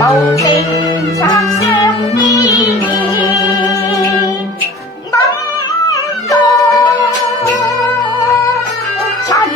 無情插上邊感到陳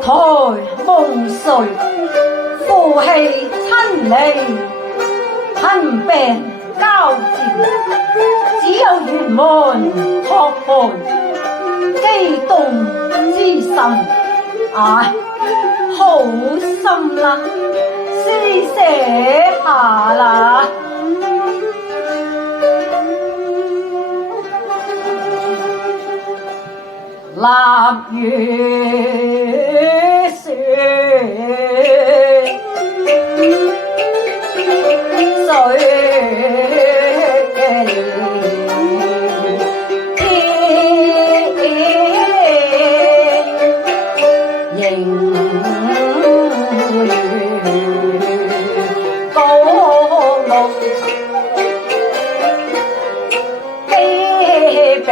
台夢碎，負氣親離，貧病交戰，只有轅門托盤，激動之心，唉，好心啦，施捨下啦。立月雪，水蓮迎月高木，悲悲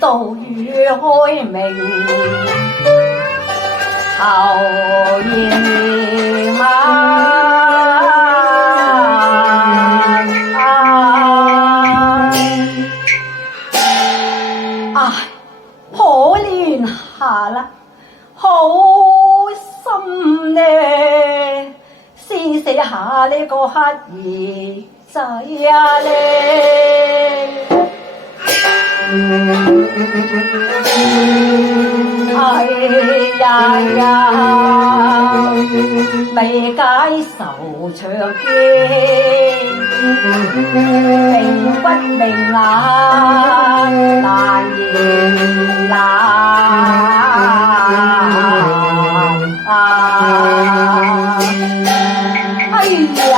道雨開明，後硯漫。唉，可憐下啦，好心呢，施捨下呢個乞兒仔呀咧。哎呀呀，未解愁長驚，明不明啊，難言難。哎呀！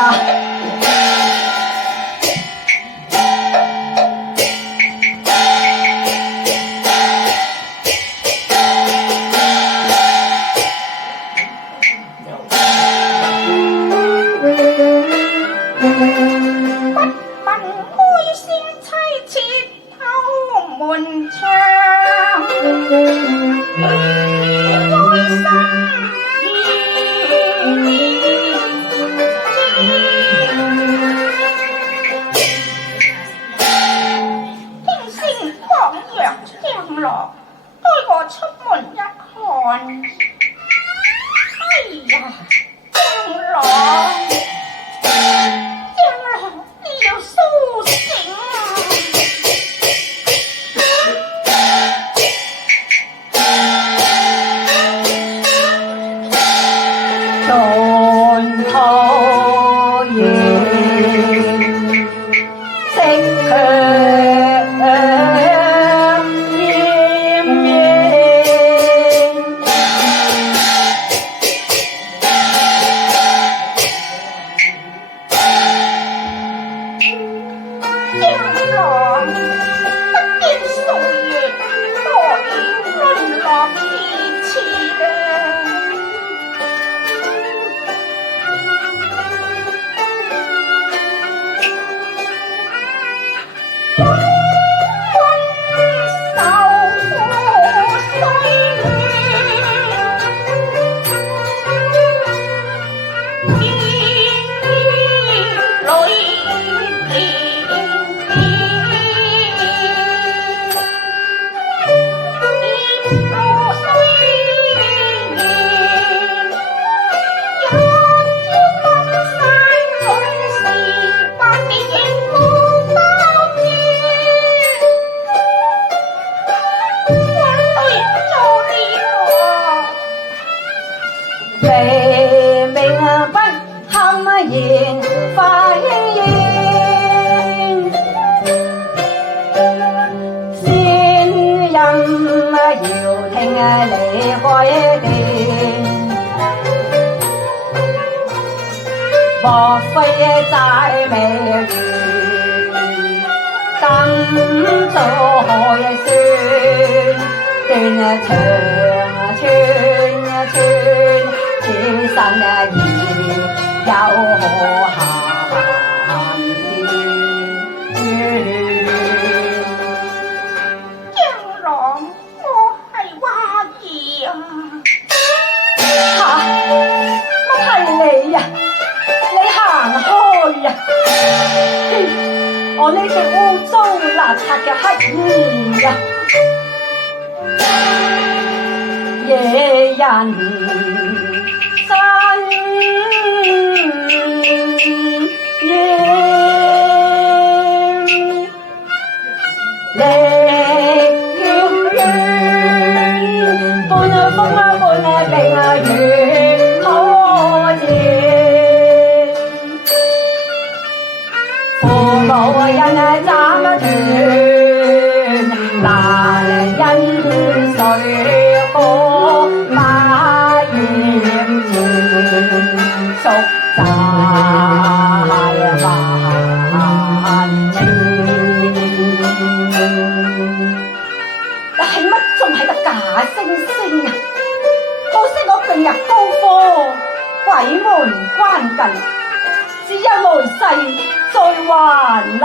規定，莫非債未還，今早算斷腸穿，此生已有何閒事？張郎，我係華兒啊！乜係你呀？你行開呀！我呢隻污糟邋遢嘅乞兒呀！野人生厭，力遠遠，半風半冰雨可見，父母人斬斷，難因水火把鹽錢，宿債萬千。你係乜仲喺度假惺惺啊？可惜我病入膏肓，鬼門關近，只有來世再還啦。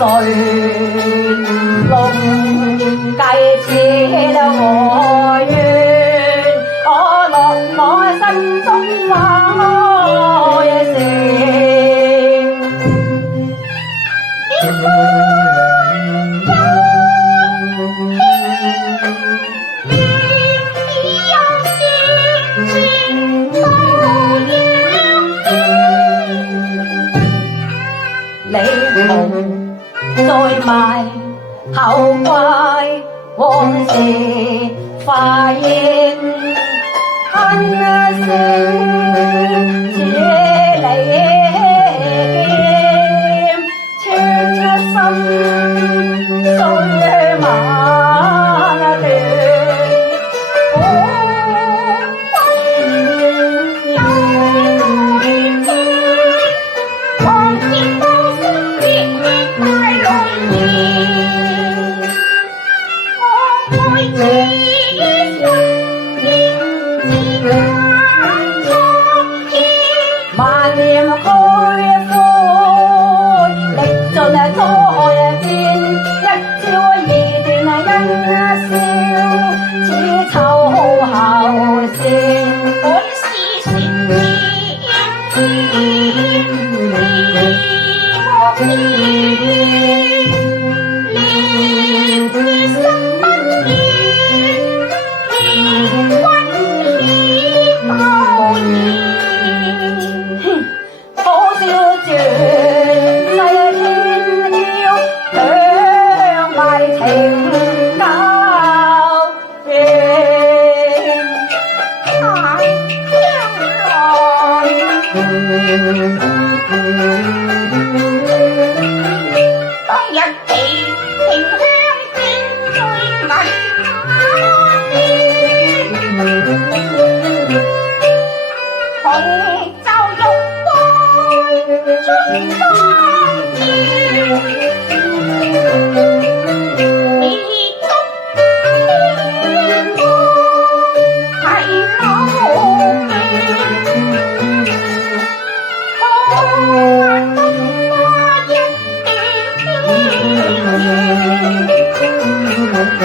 誰龍計似了我願，我落我心中話開聲。你同再賣後怪往事化煙恨聲這離劍穿心碎馬斷萬念俱灰，歷盡多變，一朝二斷因笑，此秋後事，本是善天我連心不變，連君都厭。可笑轉世天挑，強賣情交怨。當日期停香卷最危古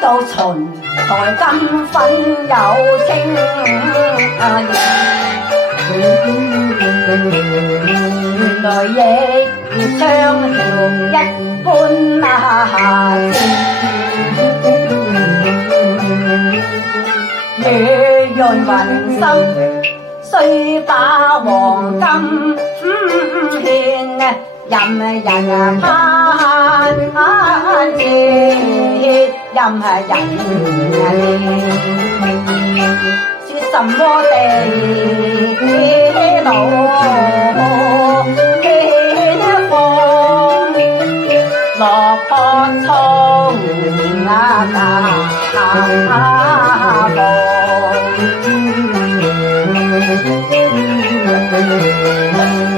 道秦台金粉有情原來亦唱調一般月潤雲深，雖把黃金獻，任人攀折，任人是什麼地路天荒，落魄從途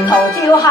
朝恨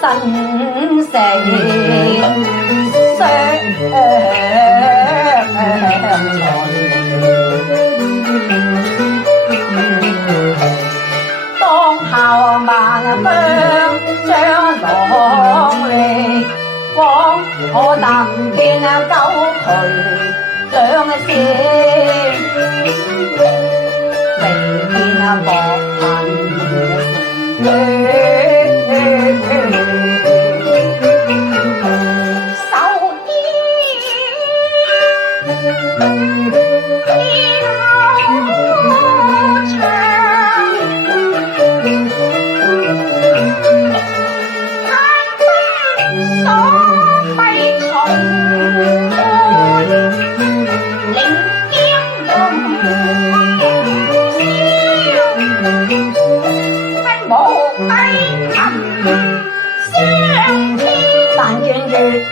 生死相隨，當校萬疆將朗歷，往我踏遍九渠兩線，未見薄貧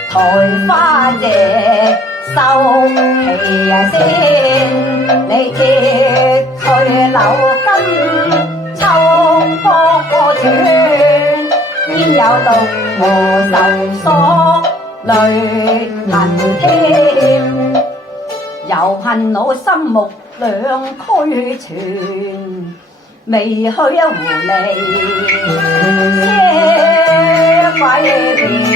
台花謝收皮先，你鐵翠柳根秋波轉，邊有綠荷愁索淚痕添，猶恨我心目兩俱全，未去一狐狸車鬼別。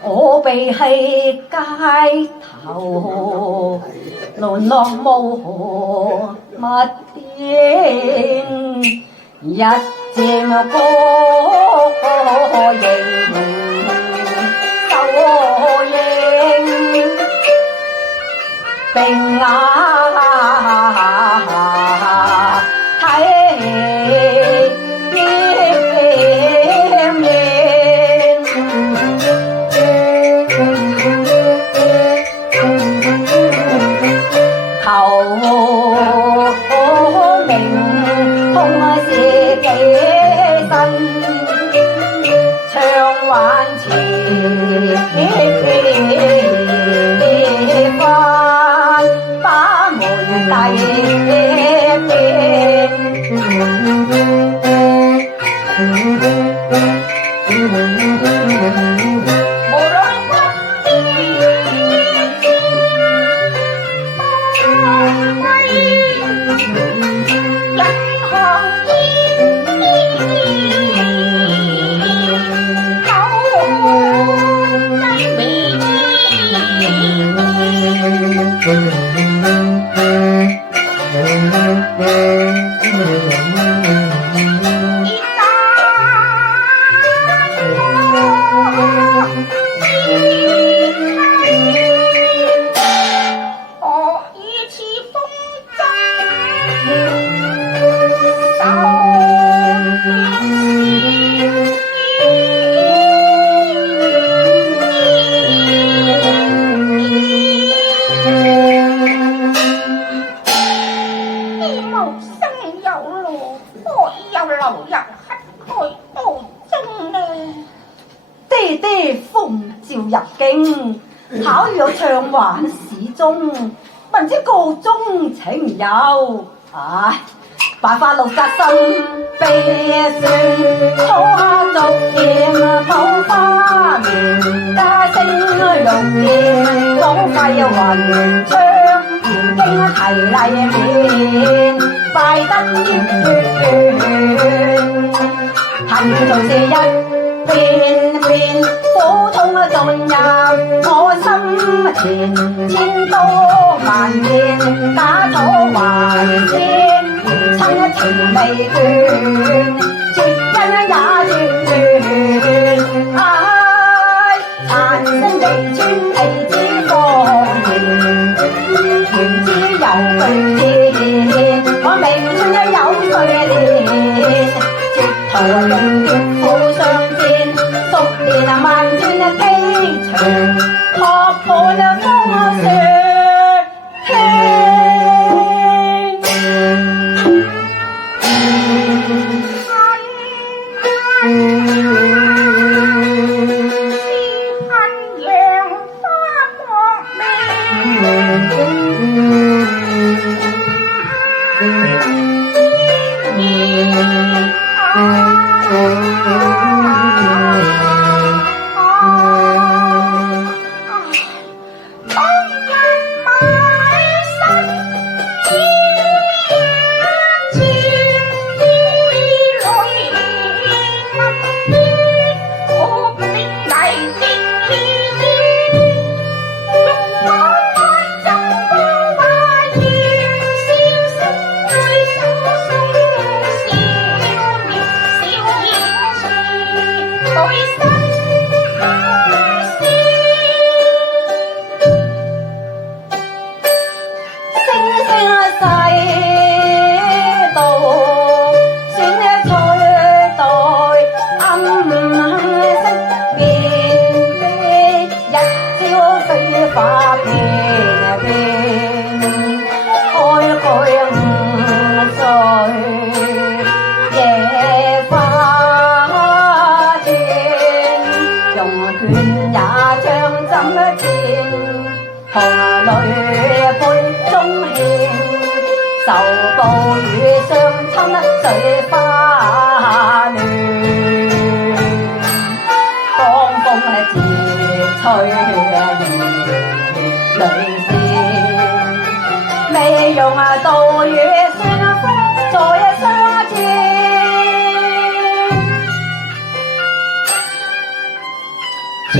我被棄街頭，淪落無何物邊，一漸孤影收影，並考入唱玩市中，聞知個中情有，白髮綠澤心悲酸，初逐漸土花面，家聲玉劍光輝雲槍，經提麗面，拜得冤，恨做是一遍遍苦痛進入我心田，千多萬遍打土還先，親情未斷，絕因也絕斷，殘聲地穿地之方言，緣之有句言，我明春有歲年，絕途用斷苦相見，熟年萬轉機場，學伴風雪天。受暴雨傷侵水花亂，風風自吹淚線，未用道與酸風再相見。此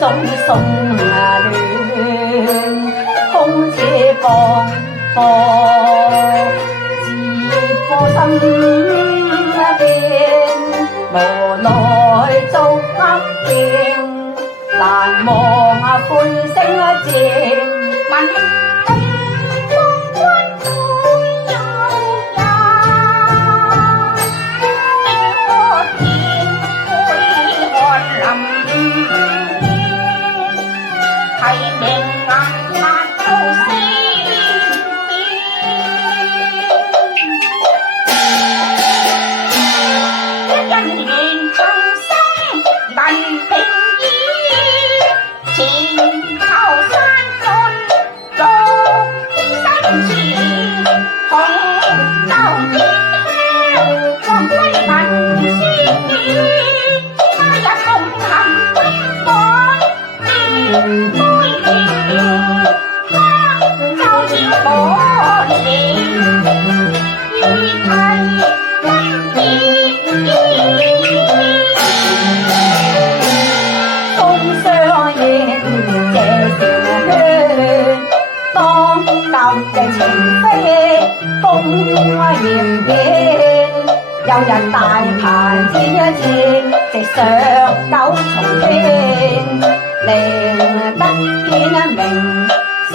種送暖，空似放火，自波心邊，無奈做黑變，難忘悔聲戰。問地方官會有人，冰火天會寒林，提名硬壓到先邊，一人緣長生難平易，前後山盡六新詞，紅豆天香黃歸文書記，他日紅杏冰火變杯蓮，他就要我憐於提根風相應這條圈，當舊嘅情非風嚴變，有人大牌剪一剪，直上九重天，令得顯明色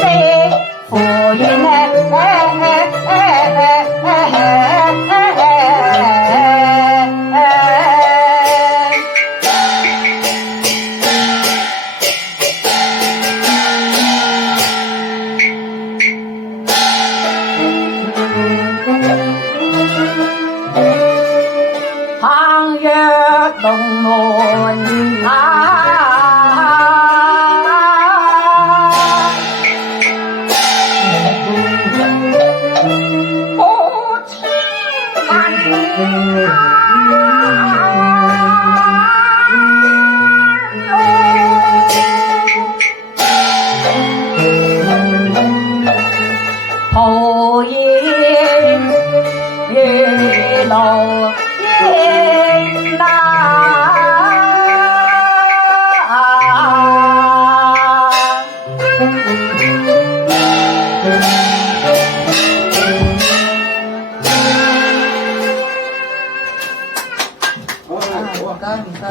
乎願行若龍門過千萬蒲煙雨露煙唔該唔該。